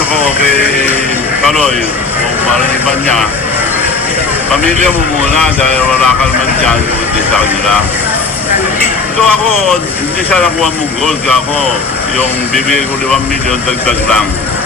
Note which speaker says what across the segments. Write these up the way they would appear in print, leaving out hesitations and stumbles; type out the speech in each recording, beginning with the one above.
Speaker 1: ko kay Kaloy, kung maraniban niya, pamilya mo muna dahil wala ka naman dyan kundi sa kanila. So ako, hindi siya nakuha mong gold ako. Yung bibigay ko 5 milyon, dagdag lang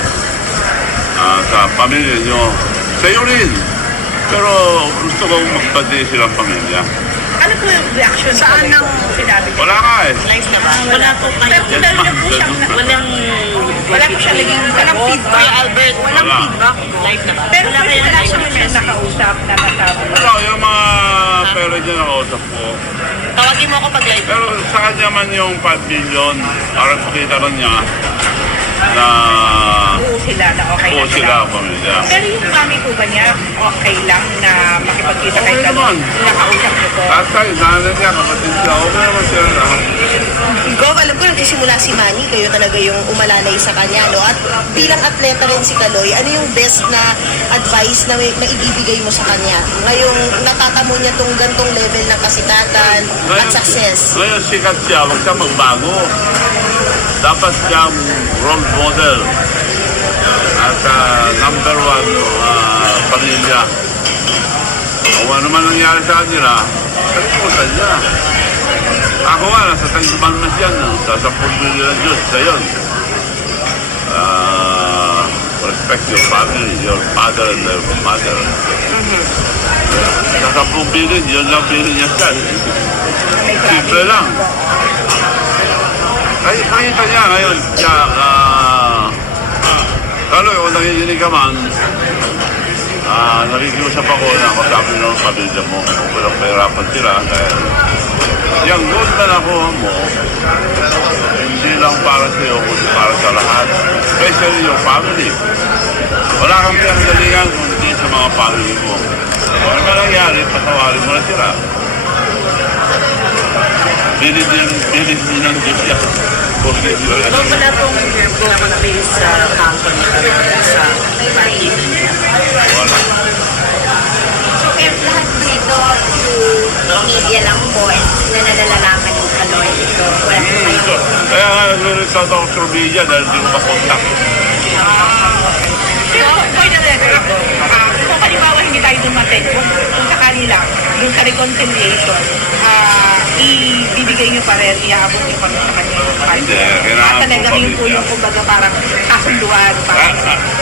Speaker 1: sa pamilya nyo. Sa'yo rin. Pero gusto kong magbati silang pamilya.
Speaker 2: Ano po yung reaction
Speaker 3: Saan
Speaker 2: sa
Speaker 3: ang
Speaker 2: sinabi niya?
Speaker 1: Wala nga eh.
Speaker 3: live na ba? Wala po kayo.
Speaker 2: Pero dahil na po siyang, wala po siya naging
Speaker 3: Walang feedback.
Speaker 2: feedback.
Speaker 3: Albert, walang
Speaker 1: Wala.
Speaker 3: feedback. Live na ba?
Speaker 2: Pero
Speaker 3: wala
Speaker 2: wala
Speaker 3: kayong
Speaker 2: po
Speaker 3: live
Speaker 2: siya nakausap na nasabi.
Speaker 1: Wala, yung mga pera dyan nakausap ko.
Speaker 3: Tawagin mo ako pag live.
Speaker 1: Pero sa kanya man yung 5 million, para pakita lang niya na
Speaker 2: Oo sila na okay
Speaker 1: po
Speaker 2: na
Speaker 1: sila ang pamilya.
Speaker 2: Pero yung mami po ba niya, okay lang na makipagkita kay
Speaker 1: Okay
Speaker 2: Kaloy?
Speaker 1: naman.
Speaker 2: Nakausap niyo po?
Speaker 1: At tayo, nanay niya, kapatid siya, okay naman sila lahat.
Speaker 4: Gov, alam ko nagsisimula si Manny, kayo talaga yung umalalay sa kanya, no? At bilang atleta rin si Kaloy, ano yung best na advice na may ibibigay mo sa kanya? Ngayong natatamo niya tong gantong level ng kasikatan at success.
Speaker 1: Ngayon sikat siya, huwag siya magbago. Dapat siyang role model at number 1 pamilya. Kung ano man nangyari sa kanila, kalimutan niya. Ako nga, nasa tagsuban na siya, no? Sa 10 billion ng Diyos, sa yun. Respect your family, your father and your mother. Sa 10 billion, yun lang billion niya siya.
Speaker 2: May
Speaker 1: Simple lang. Ay, nakita niya ngayon, siya, Kaloy, kung nakikinig ka man, nakikiusap ako na kasabi ng pamilya mo kung walang pahirapan sila dahil yung gold na nakuha mo, hindi lang para sa iyo, kundi para sa lahat, especially your family. Wala kang pinagalingan kundi sa mga family mo. Ano ba nangyari, patawarin mo na sila. Bilis din ng Diyos yan.
Speaker 3: Ano pala itong pinaka-base sa company sa party?
Speaker 1: Wala.
Speaker 5: So, if lahat nito through media lang po, na nalalalaman yung Kaloy ito, wala po kayo.
Speaker 1: Kaya nga, nag-reach out ako through media dahil di ko makontak.
Speaker 2: Pero for the record, kung halimbawa hindi tayo dumating, kung sakali lang, yung sa reconciliation, ibibigay niyo pa rin, iaabot niyo pa rin sa kanya yung part.
Speaker 1: Hindi, kailangan po
Speaker 2: talagang yun po
Speaker 1: pamilya.
Speaker 2: yung kumbaga parang kasunduan. Parang,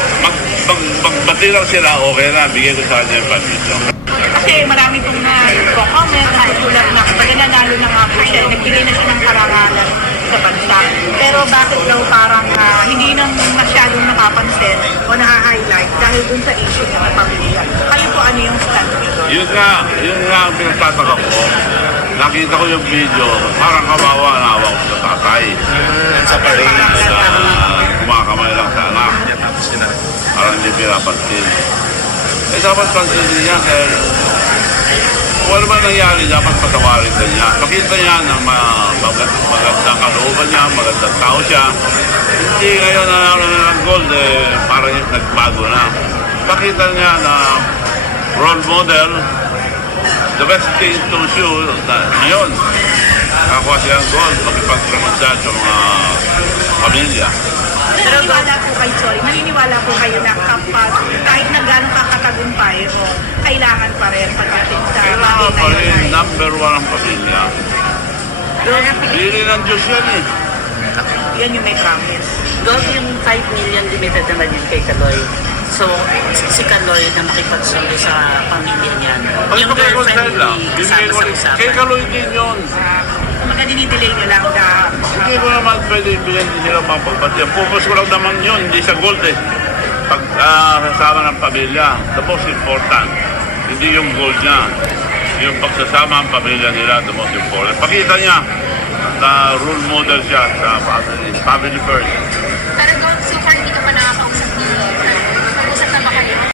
Speaker 1: Magbati lang sila, okay na, bigyan ko sa kanya yung pamilya.
Speaker 2: kasi marami pong na-comment, nakasulat na kapag nanalo na nga po siya, nagbigay na siya ng karangalan sa bansa. Pero bakit daw parang hindi nang masyadong napapansin o na-highlight dahil dun sa issue niya ng pamilya. Kayo po ano yung stand niyo doon?
Speaker 1: Yun nga ang pinagtataka ko. Nakita ko yung video, parang kawawa na awa ko sa tatay.
Speaker 4: Sa parade.
Speaker 1: Kumakamay lang sa anak. Parang hindi pinapansin. Eh dapat pansinin niya dahil kung ano ba nangyari, dapat patawarin ka niya. Pakita niya na magandang kalooban niya, magandang tao siya. Hindi ngayon nanalo na ng gold, parang yung nagbago na. Pakita niya na role model, the best thing to show na ngayon, nakakuha siya ng gold, makipagtraman siya sa mga pamilya.
Speaker 2: Naniniwala po kayo, naniniwala po kayo na kapag kahit na gano'ng kakatagumpay o kailangan pa rin pagdating sa
Speaker 1: Kailangan pa
Speaker 2: bagay
Speaker 1: rin
Speaker 2: na yun.
Speaker 1: number 1 ang pamilya. Bili ng Diyos yan eh.
Speaker 2: Yan yung may promise.
Speaker 3: Gov, yung 5 million limited naman yun kay Kaloy. So, si Kaloy na makipagsundo sa pamilya niya. Yung girlfriend
Speaker 1: lang.
Speaker 3: ni
Speaker 1: Bibigay
Speaker 3: kasama
Speaker 1: ko
Speaker 3: sa
Speaker 1: rin.
Speaker 3: usapan.
Speaker 1: Kay Kaloy din yun.
Speaker 2: Kumbaga dinidelay nyo lang na
Speaker 1: Hindi ko naman pwede ibigyan din sila papagbatiyan. Focus ko lang naman yun, hindi sa gold eh. Pag kasama ng pamilya, the most important. Hindi yung gold niya. Yung pagsasama ang pamilya nila, the most important. Pakita niya na role model siya sa family first.
Speaker 5: Pero doon, so far hindi ka pa nakakausap